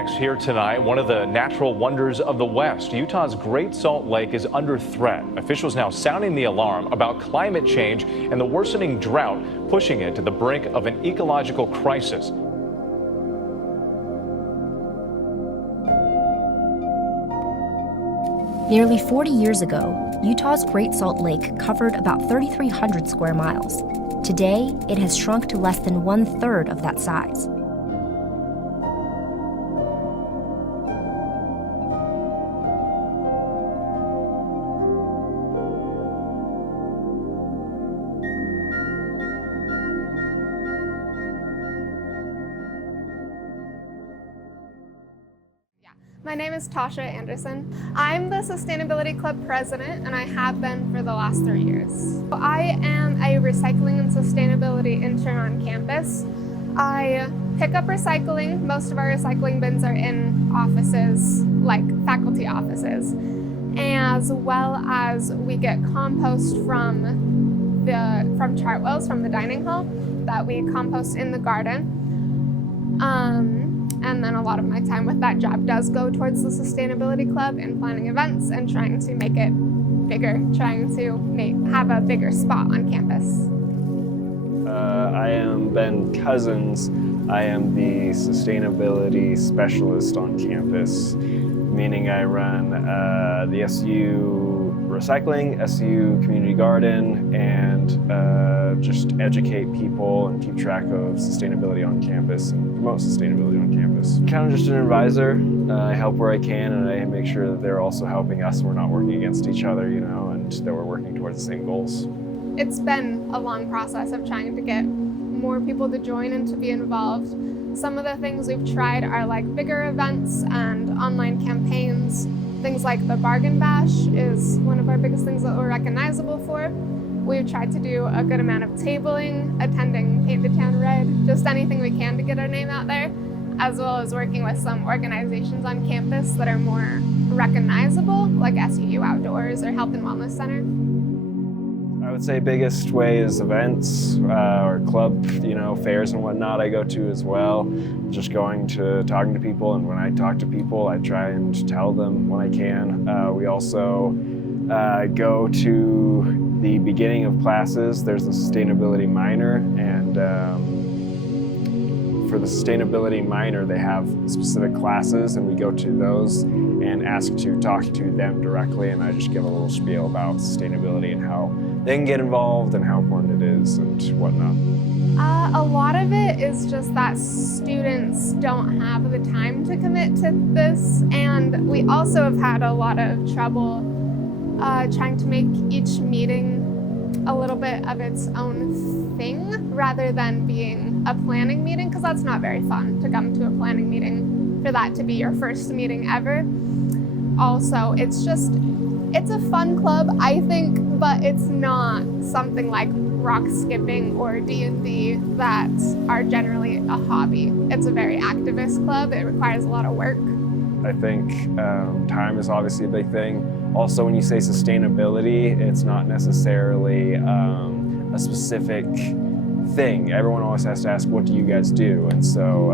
Next here tonight, one of the natural wonders of the West, Utah's Great Salt Lake is under threat. Officials now sounding the alarm about climate change and the worsening drought, pushing it to the brink of an ecological crisis. Nearly 40 years ago, Utah's Great Salt Lake covered about 3,300 square miles. Today, it has shrunk to less than 1/3 of that size. My name is Tasha Anderson. I'm the Sustainability Club president, and I have been for the last 3 years. I am a recycling and sustainability intern on campus. I pick up recycling. Most of our recycling bins are in offices, like faculty offices, as well as we get compost from Chartwell's, from the dining hall, that we compost in the garden. And then a lot of my time with that job does go towards the Sustainability Club and planning events and trying to make it bigger, trying to have a bigger spot on campus. I am Ben Cousins. I am the sustainability specialist on campus, meaning I run the SUU Recycling, SUU Community Garden, and just educate people and keep track of sustainability on campus and promote sustainability on campus. Kind of just an advisor. I help where I can, and I make sure that they're also helping us. We're not working against each other, and that we're working towards the same goals. It's been a long process of trying to get more people to join and to be involved. Some of the things we've tried are like bigger events and online campaigns. Things like the Bargain Bash is one of our biggest things that we're recognizable for. We've tried to do a good amount of tabling, attending Paint the Town Red, just anything we can to get our name out there, as well as working with some organizations on campus that are more recognizable, like SUU Outdoors or Health and Wellness Center. I would say biggest way is events or club, fairs and whatnot I go to as well. Just talking to people, and when I talk to people, I try and tell them when I can. We also go to the beginning of classes. There's the sustainability minor, and for the sustainability minor, they have specific classes, and we go to those and ask to talk to them directly, and I just give a little spiel about sustainability and how they can get involved and how important it is and whatnot. A lot of it is just that students don't have the time to commit to this, and we also have had a lot of trouble trying to make each meeting a little bit of its own thing rather than being a planning meeting, because that's not very fun to come to a planning meeting for that to be your first meeting ever. Also, it's a fun club, I think, but it's not something like rock skipping or D&D that are generally a hobby. It's a very activist club. It requires a lot of work. I think time is obviously a big thing. Also, when you say sustainability, it's not necessarily a specific thing. Everyone always has to ask, what do you guys do? And so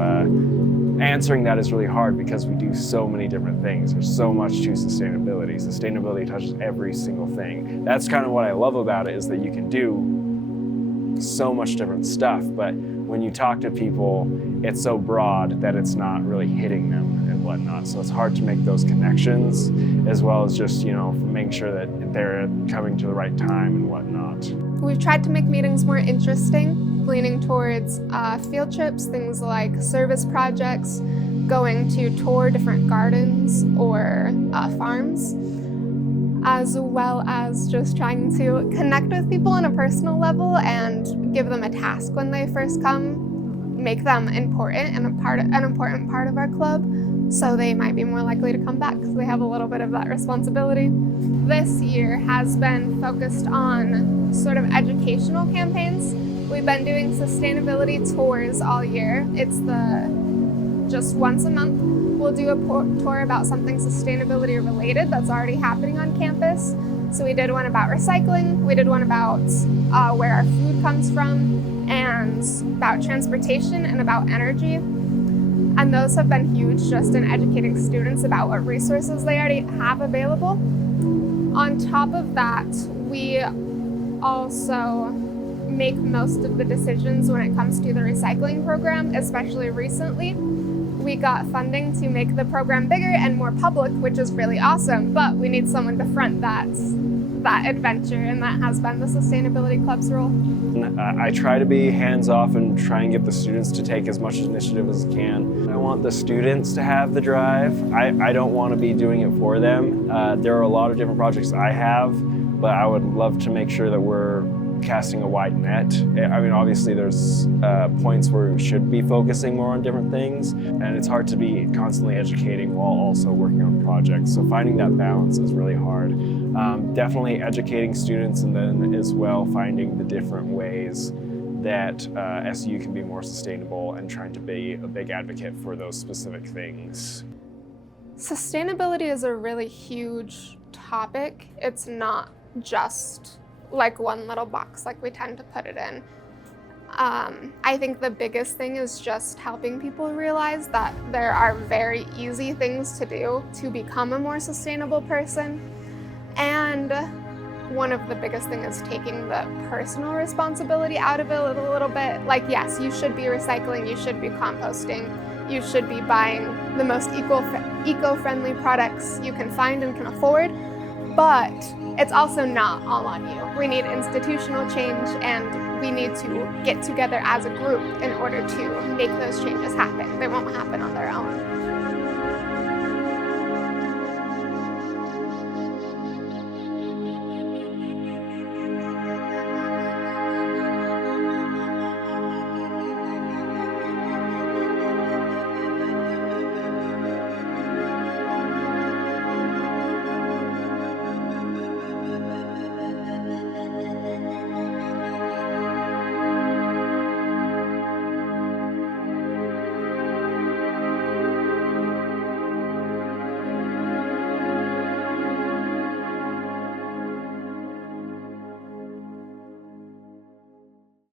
answering that is really hard because we do so many different things. There's so much to sustainability. Sustainability touches every single thing. That's kind of what I love about it, is that you can do so much different stuff, but when you talk to people, it's so broad that it's not really hitting them and whatnot. So it's hard to make those connections, as well as just, making sure that they're coming to the right time and whatnot. We've tried to make meetings more interesting, leaning towards field trips, things like service projects, going to tour different gardens or farms, as well as just trying to connect with people on a personal level and give them a task when they first come, make them important and an important part of our club, so they might be more likely to come back because they have a little bit of that responsibility. This year has been focused on sort of educational campaigns. We've been doing sustainability tours all year. It's just once a month we'll do a tour about something sustainability related that's already happening on campus. So we did one about recycling, we did one about where our food comes from, and about transportation and about energy. And those have been huge just in educating students about what resources they already have available. On top of that, we also make most of the decisions when it comes to the recycling program, especially recently. We got funding to make the program bigger and more public, which is really awesome, but we need someone to front that adventure, and that has been the Sustainability Club's role. I try to be hands-off and try and get the students to take as much initiative as they can. I want the students to have the drive. I don't want to be doing it for them. There are a lot of different projects I have, but I would love to make sure that we're casting a wide net. I mean, obviously there's points where we should be focusing more on different things, and it's hard to be constantly educating while also working on projects. So finding that balance is really hard. Definitely educating students, and then as well finding the different ways that SU can be more sustainable and trying to be a big advocate for those specific things. Sustainability is a really huge topic. It's not just like one little box like we tend to put it in. I think the biggest thing is just helping people realize that there are very easy things to do to become a more sustainable person. And one of the biggest things is taking the personal responsibility out of it a little bit. Like, yes, you should be recycling, you should be composting, you should be buying the most eco-friendly products you can find and can afford, but it's also not all on you. We need institutional change, and we need to get together as a group in order to make those changes happen. They won't happen on their own.